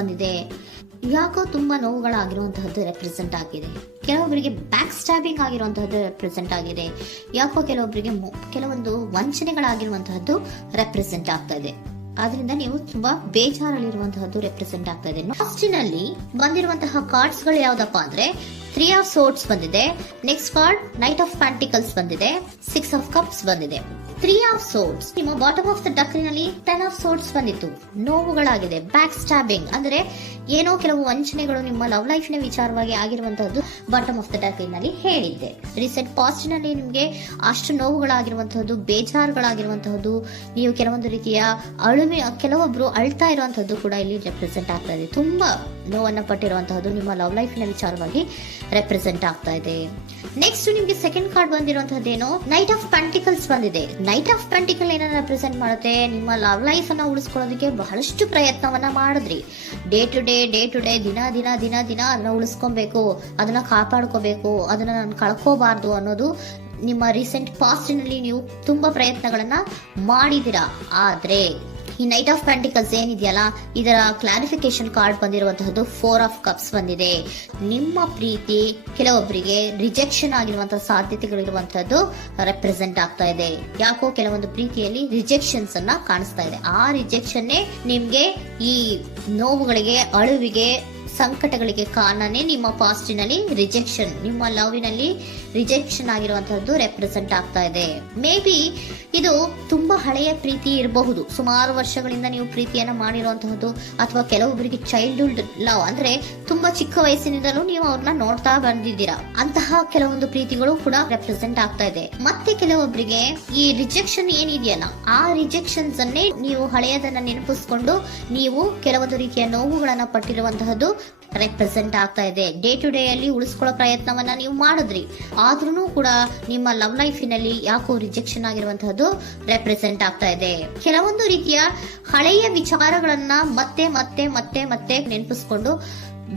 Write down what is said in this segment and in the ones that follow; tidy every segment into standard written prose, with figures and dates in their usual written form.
ಬಂದಿದೆ. ಯಾಕೋ ತುಂಬಾ ನೋವುಗಳಾಗಿರುವಂತಹದ್ದು ರೆಪ್ರೆಸೆಂಟ್ ಆಗಿದೆ. ಕೆಲವೊಬ್ಬರಿಗೆ ಬ್ಯಾಕ್ ಸ್ಟ್ಯಾಬಿಂಗ್ ಆಗಿರುವಂತಹದ್ದು ರೆಪ್ರೆಸೆಂಟ್ ಆಗಿದೆ. ಯಾಕೋ ಕೆಲವೊಬ್ಬರಿಗೆ ಕೆಲವೊಂದು ವಂಚನೆಗಳಾಗಿರುವಂತಹದ್ದು ರೆಪ್ರೆಸೆಂಟ್ ಆಗ್ತಾ ಇದೆ. ಆದ್ರಿಂದ ನೀವು ತುಂಬಾ ಬೇಜಾರಲ್ಲಿರುವಂತಹದ್ದು ರೆಪ್ರೆಸೆಂಟ್ ಆಗ್ತಾ ಇದೆ. ಲಾಸ್ಟಿನಲ್ಲಿ ಬಂದಿರುವಂತಹ ಕಾರ್ಡ್ಸ್ ಗಳು ಯಾವ್ದಪ್ಪ ಅಂದ್ರೆ 3 ಆಫ್ ಸೋರ್ಡ್ಸ್ ಬಂದಿದೆ. Next card night of pentacles ಬಂದಿದೆ. 6 ಆಫ್ ಕಪ್ಸ್ ಬಂದಿದೆ. 3 ಆಫ್ ಸೋರ್ಡ್ಸ್ ನಿಮ್ಮ ಬಾಟಮ್ ಆಫ್ ದ ಡಕ್ರಿನಲ್ಲಿ 10 ಆಫ್ ಸೋರ್ಡ್ಸ್ ಬಂದಿತ್ತು. ನೋವುಗಳಾಗಿದೆ, ಬ್ಯಾಕ್ ಸ್ಟ್ಯಾಬಿಂಗ್ ಅಂದ್ರೆ ಏನೋ ಕೆಲವು ವಂಚನೆಗಳು ನಿಮ್ಮ ಲವ್ ಲೈಫ್ ನ ವಿಚಾರವಾಗಿ ಆಗಿರುವಂತಹದ್ದು ಬಾಟಮ್ ಆಫ್ ದ ಡಕ್ರಿನಲ್ಲಿ ಹೇಳಿದ್ದೆ. ರೀಸೆಂಟ್ ಪಾಸ್ಟ್ ನಲ್ಲಿ ನಿಮ್ಗೆ ಅಷ್ಟು ನೋವುಗಳಾಗಿರುವಂತಹದ್ದು, ಬೇಜಾರುಗಳಾಗಿರುವಂತಹದ್ದು, ನೀವು ಕೆಲವೊಂದು ರೀತಿಯ ಕೆಲವೊಬ್ರು ಅಳ್ತಾ ಇರುವಂತಹದ್ದು ಕೂಡ ಇಲ್ಲಿ ರೆಪ್ರೆಸೆಂಟ್ ಆಗ್ತಾ ಇದೆ. ತುಂಬಾ ನೋವನ್ನ ಪಟ್ಟಿರುವಂತಹದ್ದು ನಿಮ್ಮ ಲವ್ ಲೈಫ್ ನ ವಿಚಾರವಾಗಿ ರೆಪ್ರೆಸೆಂಟ್ ಆಗ್ತಾ ಇದೆ. ನೆಕ್ಸ್ಟ್ ನಿಮ್ಗೆ ಸೆಕೆಂಡ್ ಕಾರ್ಡ್ ಬಂದಿರುವಂತಹದ್ದೇನು ನೈಟ್ ಆಫ್ ಪ್ಯಾಂಟಿಕಲ್ಸ್ ಬಂದಿದೆ. ನೈಟ್ ಆಫ್ ಪ್ಯಾಂಟಿಕಲ್ ಏನನ್ನ ರೆಪ್ರೆಸೆಂಟ್ ಮಾಡುತ್ತೆ, ನಿಮ್ಮ ಲವ್ ಲೈಫ್ ಅನ್ನ ಉಳಿಸ್ಕೊಳ್ಳೋದಕ್ಕೆ ಬಹಳಷ್ಟು ಪ್ರಯತ್ನವನ್ನ ಮಾಡಿದ್ರಿ. ಡೇ ಟು ಡೇ ದಿನ ಅದನ್ನ ಉಳಿಸ್ಕೊಬೇಕು, ಅದನ್ನ ಕಾಪಾಡ್ಕೋಬೇಕು, ಅದನ್ನ ನಾನು ಕಳ್ಕೋಬಾರ್ದು ಅನ್ನೋದು ನಿಮ್ಮ ರೀಸೆಂಟ್ ಪಾಸ್ಟ್ ನಲ್ಲಿ ನೀವು ತುಂಬಾ ಪ್ರಯತ್ನಗಳನ್ನ ಮಾಡಿದಿರಾ. ಆದ್ರೆ ಈ ನೈಟ್ ಆಫ್ ಪ್ಯಾಂಟಿಕಲ್ಸ್ ಏನಿದೆಯಲ್ಲ, ಇದರ ಕ್ಲಾರಿಫಿಕೇಶನ್ ಕಾರ್ಡ್ ಬಂದಿರುವಂತಹದ್ದು 4 ಆಫ್ ಕಪ್ಸ್ ಬಂದಿದೆ. ನಿಮ್ಮ ಪ್ರೀತಿ ಕೆಲವೊಬ್ಬರಿಗೆ ರಿಜೆಕ್ಷನ್ ಆಗಿರುವಂತಹ ಸಾಧ್ಯತೆಗಳಿರುವಂತಹದ್ದು ರೆಪ್ರೆಸೆಂಟ್ ಆಗ್ತಾ ಇದೆ. ಯಾಕೋ ಕೆಲವೊಂದು ಪ್ರೀತಿಯಲ್ಲಿ ರಿಜೆಕ್ಷನ್ಸ್ ಅನ್ನ ಕಾಣಿಸ್ತಾ ಇದೆ. ಆ ರಿಜೆಕ್ಷನ್ ನಿಮ್ಗೆ ಈ ನೋವುಗಳಿಗೆ, ಅಳುವಿಗೆ, ಸಂಕಟಗಳಿಗೆ ಕಾರಣನೇ ನಿಮ್ಮ ಪಾಸ್ಟಿನಲ್ಲಿ ರಿಜೆಕ್ಷನ್, ನಿಮ್ಮ ಲವ್ನಲ್ಲಿ ರಿಜೆಕ್ಷನ್ ಆಗಿರುವಂತಹದ್ದು ರೆಪ್ರೆಸೆಂಟ್ ಆಗ್ತಾ ಇದೆ. ಮೇ ಬಿ ಇದು ತುಂಬಾ ಹಳೆಯ ಪ್ರೀತಿ ಇರಬಹುದು, ಸುಮಾರು ವರ್ಷಗಳಿಂದ ನೀವು ಪ್ರೀತಿಯನ್ನ ಮಾಡಿರುವಂತಹದ್ದು, ಅಥವಾ ಕೆಲವೊಬ್ಬರಿಗೆ ಚೈಲ್ಡ್ಹುಡ್ ಲವ್ ಅಂದ್ರೆ ತುಂಬಾ ಚಿಕ್ಕ ವಯಸ್ಸಿನಿಂದಲೂ ನೀವು ಅವ್ರನ್ನ ನೋಡ್ತಾ ಬಂದಿದ್ದೀರಾ. ಅಂತಹ ಕೆಲವೊಂದು ಪ್ರೀತಿಗಳು ಕೂಡ ರೆಪ್ರೆಸೆಂಟ್ ಆಗ್ತಾ ಇದೆ. ಮತ್ತೆ ಕೆಲವೊಬ್ಬರಿಗೆ ಈ ರಿಜೆಕ್ಷನ್ ಏನಿದೆಯಲ್ಲ, ಆ ರಿಜೆಕ್ಷನ್ಸ್ ಅನ್ನೇ ನೀವು ಹಳೆಯದನ್ನ ನೆನಪಿಸ್ಕೊಂಡು ನೀವು ಕೆಲವೊಂದು ರೀತಿಯ ನೋವುಗಳನ್ನ ಪಟ್ಟಿರುವಂತಹದ್ದು ರೆಪ್ರೆಸೆಂಟ್ ಆಗ್ತಾ ಇದೆ. ಡೇ ಟು ಡೇ ಅಲ್ಲಿ ಉಳಿಸ್ಕೊಳ್ಳೋ ಪ್ರಯತ್ನವನ್ನ ನೀವು ಮಾಡಿದ್ರಿ, ಆದ್ರೂ ಕೂಡ ನಿಮ್ಮ ಲವ್ ಲೈಫಿನಲ್ಲಿ ಯಾಕೋ ರಿಜೆಕ್ಷನ್ ಆಗಿರುವಂತಹದ್ದು ರೆಪ್ರೆಸೆಂಟ್ ಆಗ್ತಾ ಇದೆ. ಕೆಲವೊಂದು ರೀತಿಯ ಹಳೆಯ ವಿಚಾರಗಳನ್ನ ಮತ್ತೆ ಮತ್ತೆ ಮತ್ತೆ ಮತ್ತೆ ನೆನಪಿಸ್ಕೊಂಡು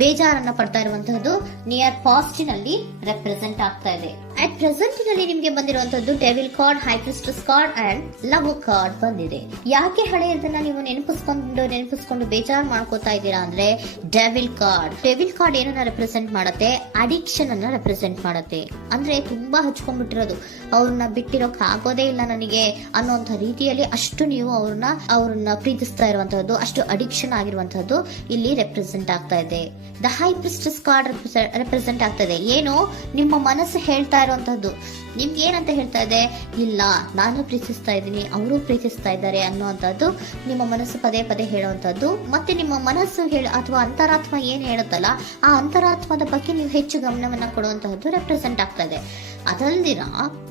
ಬೇಜಾರನ್ನ ಪಡ್ತಾ ಇರುವಂತಹದ್ದು ನಿಯರ್ ಪಾಸ್ಟಿನಲ್ಲಿ ರೆಪ್ರೆಸೆಂಟ್ ಆಗ್ತಾ ಇದೆ. ಅಟ್ ಪ್ರೆಸೆಂಟ್ ನಲ್ಲಿ ನಿಮ್ಗೆ ಬಂದಿರುವಂತಹದ್ದು devil card, high priestess card and love card ಬಂದಿದೆ. ಯಾಕೆ ಹಳೆಯದನ್ನ ನೀವು ನೆನಪಿಸ್ಕೊಂಡು ಬೇಜಾರು ಮಾಡ್ಕೋತಾ ಇದ್ದೀರಾ ಅಂದ್ರೆ ಡೆವಿಲ್ ಕಾರ್ಡ್ ಏನನ್ನ ರೆಪ್ರೆಸೆಂಟ್ ಮಾಡುತ್ತೆ, ಅಡಿಕ್ಷನ್ ಅನ್ನ ರೆಪ್ರೆಸೆಂಟ್ ಮಾಡುತ್ತೆ. ಅಂದ್ರೆ ತುಂಬಾ ಹಚ್ಕೊಂಡ್ಬಿಟ್ಟಿರೋದು, ಅವ್ರನ್ನ ಬಿಟ್ಟಿರೋಕ್ ಆಗೋದೇ ಇಲ್ಲ ನನಗೆ ಅನ್ನುವಂತ ರೀತಿಯಲ್ಲಿ ಅಷ್ಟು ನೀವು ಅವ್ರನ್ನ ಪ್ರೀತಿಸ್ತಾ ಇರುವಂತಹದ್ದು, ಅಷ್ಟು ಅಡಿಕ್ಷನ್ ಆಗಿರುವಂತಹದ್ದು ಇಲ್ಲಿ ರೆಪ್ರೆಸೆಂಟ್ ಆಗ್ತಾ ಇದೆ. The high priestess card represent ಆಗ್ತದೆ. ಏನು ನಿಮ್ಮ ಮನಸ್ಸು ಹೇಳ್ತಾ ಇರುವಂತಹದ್ದು, ನಿಮ್ಗೆ ಏನಂತ ಹೇಳ್ತಾ ಇದೆ, ಇಲ್ಲ ನಾನು ಪ್ರೀತಿಸ್ತಾ ಇದ್ದೀನಿ, ಅವರು ಪ್ರೀತಿಸ್ತಾ ಇದ್ದಾರೆ ಅನ್ನುವಂಥದ್ದು ನಿಮ್ಮ ಮನಸ್ಸು ಪದೇ ಪದೇ ಹೇಳುವಂತಹದ್ದು. ಮತ್ತೆ ನಿಮ್ಮ ಮನಸ್ಸು ಅಥವಾ ಅಂತರಾತ್ಮ ಏನ್ ಹೇಳುತ್ತಲ್ಲ, ಆ ಅಂತರಾತ್ಮದ ಬಗ್ಗೆ ನೀವು ಹೆಚ್ಚು ಗಮನವನ್ನ ಕೊಡುವಂತಹದ್ದು ರೆಪ್ರೆಸೆಂಟ್ ಆಗ್ತಾ ಇದೆ. ಅದಲ್ದಿರ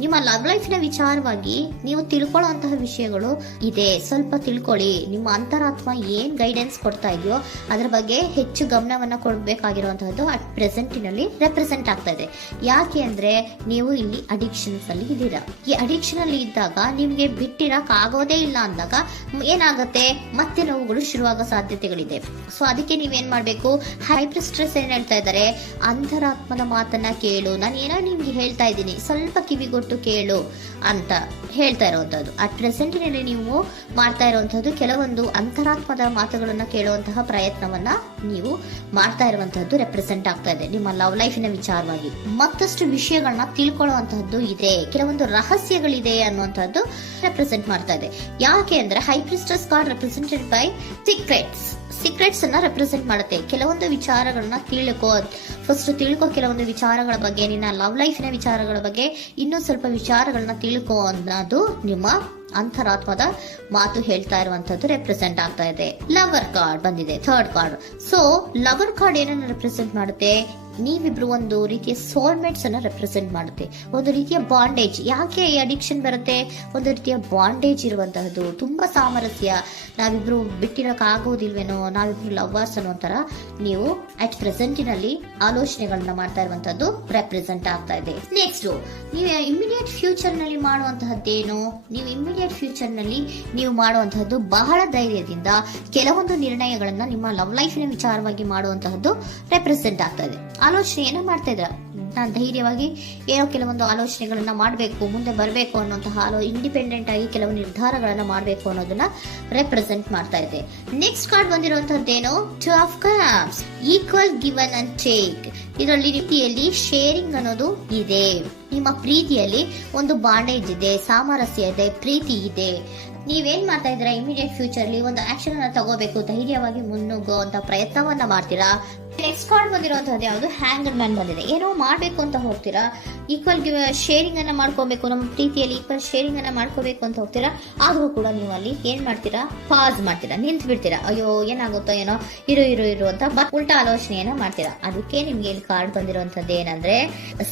ನಿಮ್ಮ ಲವ್ ಲೈಫ್ ನ ವಿಚಾರವಾಗಿ ನೀವು ತಿಳ್ಕೊಳ್ಳುವಂತಹ ವಿಷಯಗಳು ಇದೆ, ಸ್ವಲ್ಪ ತಿಳ್ಕೊಳ್ಳಿ. ನಿಮ್ಮ ಅಂತರಾತ್ಮ ಏನ್ ಗೈಡೆನ್ಸ್ ಕೊಡ್ತಾ ಇದೆಯೋ ಅದರ ಬಗ್ಗೆ ಹೆಚ್ಚು ಗಮನವನ್ನ ಕೊಡಬೇಕಾಗಿರುವಂತಹದ್ದು ಅಟ್ ಪ್ರೆಸೆಂಟಿನಲ್ಲಿ ರೆಪ್ರೆಸೆಂಟ್ ಆಗ್ತಾ ಇದೆ. ಯಾಕೆ ಅಂದ್ರೆ ನೀವು ಇಲ್ಲಿ ಅಡಿಕ್ಷನ್ಸ್ ಅಲ್ಲಿ ಇದ್ದೀರಾ. ಈ ಅಡಿಕ್ಷನ್ ಅಲ್ಲಿ ಇದ್ದಾಗ ನಿಮ್ಗೆ ಬಿಟ್ಟಿರಕ್ ಆಗೋದೇ ಇಲ್ಲ ಅಂದಾಗ ಏನಾಗುತ್ತೆ, ಮತ್ತೆ ನೋವುಗಳು ಶುರುವಾಗೋ ಸಾಧ್ಯತೆಗಳಿದೆ. ಸೊ ಅದಕ್ಕೆ ನೀವೇನ್ ಮಾಡ್ಬೇಕು, ಹೈಪರ್ ಸ್ಟ್ರೆಸ್ ಏನ್ ಹೇಳ್ತಾ ಇದ್ದಾರೆ, ಅಂತರಾತ್ಮದ ಮಾತನ್ನ ಕೇಳು, ನಾನು ಏನೋ ನಿಮ್ಗೆ ಹೇಳ್ತಾ ಇದ್ದೀನಿ, ಸ್ವಲ್ಪ ಕಿವಿಗೊಟ್ಟು ಕೇಳು ಅಂತ ಹೇಳ್ತಾ ಇರುವಂತದ್ದು. ಅಟ್ ಪ್ರೆಸೆಂಟಿನಲ್ಲಿ ನೀವು ಮಾಡ್ತಾ ಇರುವಂತದ್ದು ಕೆಲವೊಂದು ಅಂತರಾತ್ಮದ ಮಾತುಗಳನ್ನ ಕೇಳುವಂತಹ ಪ್ರಯತ್ನವನ್ನ ನೀವು ಮಾಡ್ತಾ ಇರುವಂತಹದ್ದು ರೆಪ್ರೆಸೆಂಟ್ ಆಗ್ತಾ ಇದೆ. ನಿಮ್ಮ ಲವ್ ಲೈಫಿನ ವಿಚಾರವಾಗಿ ಮತ್ತಷ್ಟು ವಿಷಯಗಳನ್ನ ತಿಳ್ಕೊಳ್ಳುವಂತಹದ್ದು ಇದೆ, ಕೆಲವೊಂದು ರಹಸ್ಯಗಳಿದೆ ಅನ್ನುವಂಥದ್ದು ರೆಪ್ರೆಸೆಂಟ್ ಮಾಡ್ತಾ ಇದೆ. ಯಾಕೆ ಅಂದ್ರೆ high priestess card represented by secrets ಅನ್ನ ರೆಪ್ರೆಸೆಂಟ್ ಮಾಡುತ್ತೆ. ಕೆಲವೊಂದು ವಿಚಾರಗಳನ್ನ ತಿಳ್ಕೊ ಕೆಲವೊಂದು ವಿಚಾರಗಳ ಬಗ್ಗೆ, ನಿನ್ನ ಲವ್ ಲೈಫಿನ ವಿಚಾರಗಳ ಬಗ್ಗೆ ಇನ್ನೂ ಸ್ವಲ್ಪ ವಿಚಾರಗಳನ್ನ ತಿಳ್ಕೊ ಅನ್ನೋದು ನಿಮ್ಮ ಅಂತರಾತ್ಮದ ಮಾತು ಹೇಳ್ತಾ ಇರುವಂತದ್ದು ರೆಪ್ರೆಸೆಂಟ್ ಆಗ್ತಾ ಇದೆ. ಲವರ್ ಕಾರ್ಡ್ ಬಂದಿದೆ, third card. So lover card ಏನನ್ನ ರೆಪ್ರೆಸೆಂಟ್ ಮಾಡುತ್ತೆ, ನೀವಿಬ್ರು ಒಂದು ರೀತಿಯ ಸೋಲ್ಮೇಟ್ಸ್ ಅನ್ನ ರೆಪ್ರೆಸೆಂಟ್ ಮಾಡುತ್ತೆ, ಒಂದು ರೀತಿಯ ಬಾಂಡೇಜ್. ಯಾಕೆ ಈ ಅಡಿಕ್ಷನ್ ಬರುತ್ತೆ, ಒಂದು ರೀತಿಯ ಬಾಂಡೇಜ್ ಇರುವಂತಹದ್ದು, ತುಂಬಾ ಸಾಮರಸ್ಯ, ನಾವಿಬ್ರು ಬಿಟ್ಟಿರಕ್ ಆಗೋದಿಲ್ವೇನೋ, ನಾವಿಬ್ರು ಲವರ್ಸ್ ಅನ್ನೋಂತರ ನೀವು ಅಟ್ ಪ್ರೆಸೆಂಟಿನಲ್ಲಿ ಆಲೋಚನೆಗಳನ್ನ ಮಾಡ್ತಾ ಇರುವಂತದ್ದು ರೆಪ್ರೆಸೆಂಟ್ ಆಗ್ತಾ ಇದೆ. ನೆಕ್ಸ್ಟ್ ನೀವು ಇಮಿಡಿಯೇಟ್ ಫ್ಯೂಚರ್ ನಲ್ಲಿ ಮಾಡುವಂತಹದ್ದೇನು, ನೀವು ಇಮಿಡಿಯೇಟ್ ಫ್ಯೂಚರ್ ನಲ್ಲಿ ನೀವು ಮಾಡುವಂತಹದ್ದು ಬಹಳ ಧೈರ್ಯದಿಂದ ಕೆಲವೊಂದು ನಿರ್ಣಯಗಳನ್ನ ನಿಮ್ಮ ಲವ್ ಲೈಫಿನ ವಿಚಾರವಾಗಿ ಮಾಡುವಂತಹದ್ದು ರೆಪ್ರೆಸೆಂಟ್ ಆಗ್ತಾ ಇದೆ. ಆಲೋಚನೆ ಏನ ಮಾಡ್ತಾ ಇದ್ರ, ನಾನು ಧೈರ್ಯವಾಗಿ ಏನೋ ಕೆಲವೊಂದು ಆಲೋಚನೆಗಳನ್ನ ಮಾಡಬೇಕು, ಮುಂದೆ ಬರಬೇಕು ಅನ್ನೋಂತಹ ಇಂಡಿಪೆಂಡೆಂಟ್ ಆಗಿ ಕೆಲವು ನಿರ್ಧಾರಗಳನ್ನ ಮಾಡಬೇಕು ಅನ್ನೋದನ್ನ ರೆಪ್ರೆಸೆಂಟ್ ಮಾಡ್ತಾ ಇದೆ. ನೆಕ್ಸ್ಟ್ ಕಾರ್ಡ್ ಬಂದಿರುವಂತದ್ದೇನು, two of cups, equal given and take. ಇದರಲ್ಲಿ ರೀತಿಯಲ್ಲಿ ಶೇರಿಂಗ್ ಅನ್ನೋದು ಇದೆ. ನಿಮ್ಮ ಪ್ರೀತಿಯಲ್ಲಿ ಒಂದು ಬಾಂಡೇಜ್ ಇದೆ, ಸಾಮರಸ್ಯ ಇದೆ, ಪ್ರೀತಿ ಇದೆ. ನೀವೇನ್ ಮಾಡ್ತಾ ಇದ್ದೀರಾ, ಇಮಿಡಿಯೇಟ್ ಫ್ಯೂಚರ್ ಅಲ್ಲಿ ಒಂದು ಆಕ್ಷನ್ ಅನ್ನ ತಗೋಬೇಕು, ಧೈರ್ಯವಾಗಿ ಮುನ್ನುಗ್ಗುವಂತ ಪ್ರಯತ್ನವನ್ನ ಮಾಡ್ತೀರಾ. ನೆಕ್ಸ್ಟ್ ಕಾರ್ಡ್ ಬಂದಿರುವಂತದ್ದು ಯಾವುದು, ಹ್ಯಾಂಗರ್ ಮ್ಯಾನ್ ಬಂದಿದೆ. ಏನೋ ಮಾಡ್ಬೇಕು ಅಂತ ಹೋಗ್ತೀರಾ, ಈಕ್ವಲ್ ಶೇರಿಂಗ್ ಅನ್ನ ಮಾಡ್ಕೋಬೇಕು, ನಮ್ಮ ಪ್ರೀತಿಯಲ್ಲಿ ಈಕ್ವಲ್ ಶೇರಿಂಗ್ ಅನ್ನ ಮಾಡ್ಕೋಬೇಕು ಅಂತ ಹೋಗ್ತೀರಾ. ಆದ್ರೂ ಕೂಡ ನೀವು ಅಲ್ಲಿ ಏನ್ ಮಾಡ್ತೀರಾ, ಪಾಸ್ ಮಾಡ್ತೀರಾ, ನಿಂತು ಬಿಡ್ತೀರಾ. ಅಯ್ಯೋ ಏನಾಗುತ್ತೋ ಏನೋ, ಇರು ಅಂತ ಉಲ್ಟಾ ಆಲೋಚನೆಯನ್ನ ಮಾಡ್ತೀರಾ. ಅದಕ್ಕೆ ನಿಮ್ಗೆ ಇಲ್ಲಿ ಕಾರ್ಡ್ ಬಂದಿರುವಂತದ್ದು ಏನಂದ್ರೆ,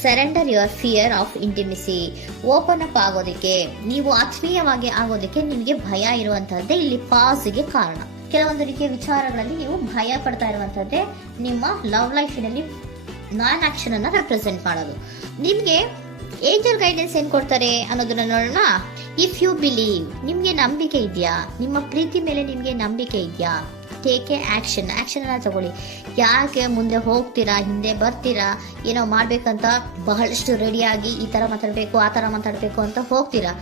surrender your fear of intimacy. Open up ಆಗೋದಕ್ಕೆ, ನೀವು ಆತ್ಮೀಯವಾಗಿ ಆಗೋದಕ್ಕೆ ನಿಮಗೆ ಭಯ ಇರುವಂತಹದ್ದೇ ಇಲ್ಲಿ ಪಾಸ್ಗೆ ಕಾರಣ. ಕೆಲವೊಂದು ರೀತಿಯ ವಿಚಾರಗಳಲ್ಲಿ ನೀವು ಭಯ ಪಡ್ತಾ ಇರುವಂತದ್ದೇ ನಿಮ್ಮ ಲವ್ ಲೈಫಿನಲ್ಲಿ ನಾನ್ ಆಕ್ಷನ್ ಅನ್ನ ರೆಪ್ರೆಸೆಂಟ್ ಮಾಡೋದು. ನಿಮ್ಗೆ ಏಂಜಲ್ ಗೈಡೆನ್ಸ್ ಏನ್ ಕೊಡ್ತಾರೆ ಅನ್ನೋದನ್ನ ನೋಡೋಣ. ಇಫ್ ಯು ಬಿಲೀವ್, ನಿಮ್ಗೆ ನಂಬಿಕೆ ಇದೆಯಾ, ನಿಮ್ಮ ಪ್ರೀತಿ ಮೇಲೆ ನಿಮ್ಗೆ ನಂಬಿಕೆ ಇದೆಯಾ, ಟೇಕ್ ಎ ಆಕ್ಷನ್ ಅನ್ನ ತಗೊಳ್ಳಿ. ಯಾಕೆ ಮುಂದೆ ಹೋಗ್ತೀರಾ, ಹಿಂದೆ ಬರ್ತೀರಾ, ಏನೋ ಮಾಡ್ಬೇಕಂತ ಬಹಳಷ್ಟು ರೆಡಿಯಾಗಿ ಈ ತರ ಮಾತಾಡ್ಬೇಕು, ಆ ತರ ಮಾತಾಡ್ಬೇಕು ಅಂತ ಹೋಗ್ತೀರಾ.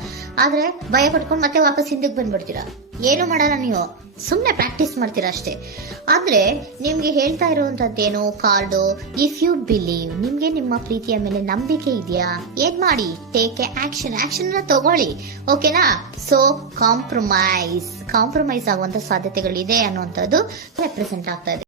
ಆದ್ರೆ ಭಯ ಪಡ್ಕೊಂಡು ಮತ್ತೆ ವಾಪಸ್ ಹಿಂದಕ್ಕೆ ಬಂದ್ಬಿಡ್ತೀರಾ. ಏನು ಮಾಡಲ್ಲ, ನೀವು ಸುಮ್ನೆ ಪ್ರಾಕ್ಟೀಸ್ ಮಾಡ್ತೀರಾ ಅಷ್ಟೇ. ಆದ್ರೆ ನಿಮ್ಗೆ ಹೇಳ್ತಾ ಇರುವಂತದ್ದೇನು ಕಾರ್ಡು, ಇಫ್ ಯು ಬಿಲೀವ್, ನಿಮ್ಗೆ ನಿಮ್ಮ ಪ್ರೀತಿಯ ಮೇಲೆ ನಂಬಿಕೆ ಇದೆಯಾ, ಏನ್ ಮಾಡಿ, ಟೇಕ್ ಎ ಆಕ್ಷನ್ ಅನ್ನ ತಗೊಳ್ಳಿ. ಓಕೆನಾ? ಸೊ ಕಾಂಪ್ರಮೈಸ್ ಆಗುವಂತ ಸಾಧ್ಯತೆಗಳಿದೆ ಅನ್ನುವಂಥದ್ದು ರೆಪ್ರೆಸೆಂಟ್ ಆಗ್ತಾ ಇದೆ.